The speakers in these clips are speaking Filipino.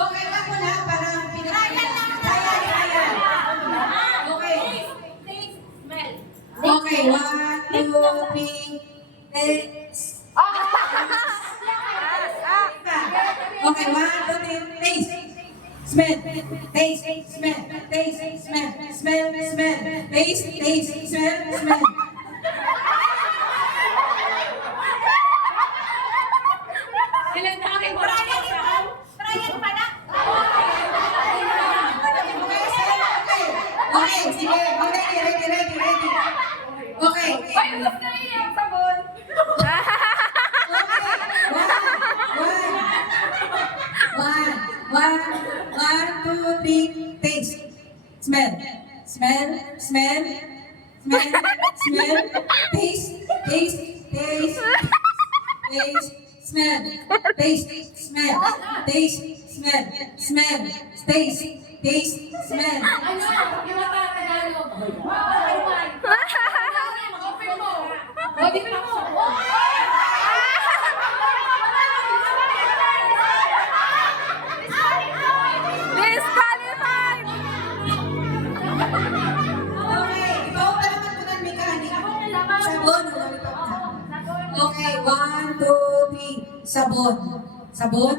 Okay, wag mo na para pinag-Ryan. Okay. Okay, 1, 2, 3, taste. Okay, 1, 2, 3, taste. Smell, taste, smell, taste, smell, smell, smell, taste, taste, smell, smell. Okay, sige. Ready. Okay. One, two, three, taste. Smell, smell, smell, smell, smell, taste, taste, taste, taste, smell, taste, smell, taste, smell, smell, taste, taste, smell. Disqualified! Okay, ikaw pa naman po ng mechanic. Sabon, okay, 1, 2, 3, sabon. Sabon,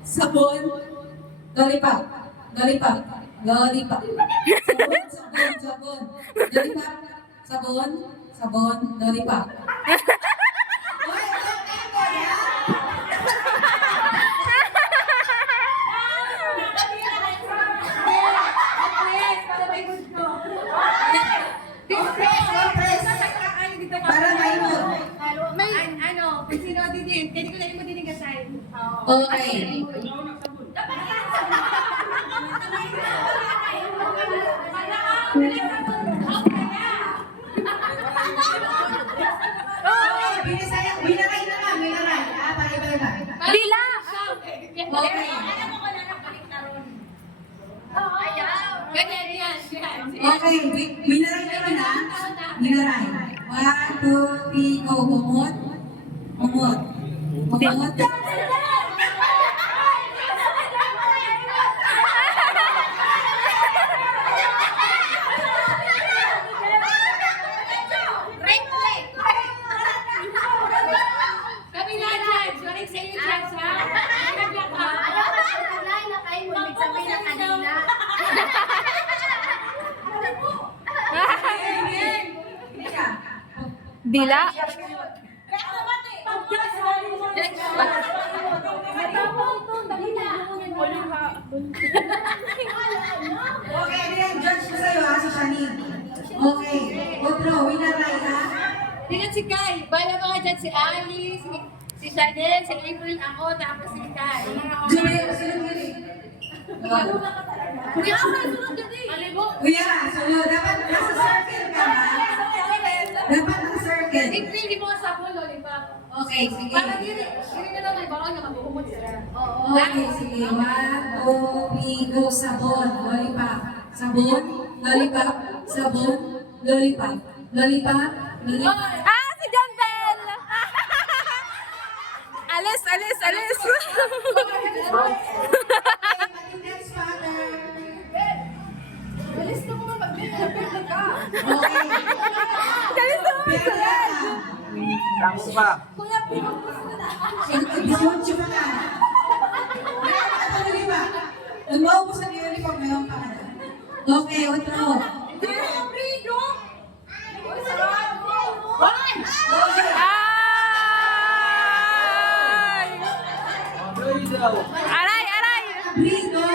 sabon, lollipop, lollipop, lollipop. Sabon, sabon, sabon, lollipop, sabon, sabon, lollipop. Okay, tempo na. Para mainod. Kung sino din, pwede ko lang mo dinigasan. Okay. Winaray na lang, winaray. Iba-iba. Bila! Okay. Ganyan yan. Okay, winaray naman ha. Winaray. 1, 2, 3, go. Humot. Humot. Humot. Kami na dyan. Sorry sa inyo dyan, ha? Nagbiyak ka. Dila? Okay, ano yan? Judge ko sa'yo ha, si Shani. Okay. Otro, winaray ha. Tingnan si Kai. Bala mga dyan si Ali, si Chanel, si April, ako, tapos si Kai. Julie, sunod yun eh. Kuya, ako na sunod dyan eh. Alam mo? Kuya, sunod. Dapat nasa circle ka ha. Dapat nasa circle. April, di mo sabon, lollipop. Okay, sige. Para diri na lang may bawal na maghuhumot sila. Oo. Okay, sige. 1, 2, 3, go. Sabon, lollipop. Sabon, lollipop, sabon, lollipop. Lollipop, lollipop. Ah, si John Bell! Alis! Next pattern. Bilis na mo mag-pinapit ka. Okay. Kalis naman sunod! Tapos pa. Kuya, pinupusin mo na. 18 pa na. Ano ba? Nung maubos ang uniform, ngayon pa na. Okay, otro. Hindi mo yung brido. Hoy! Ay! Bloy daw. Aray! Brido.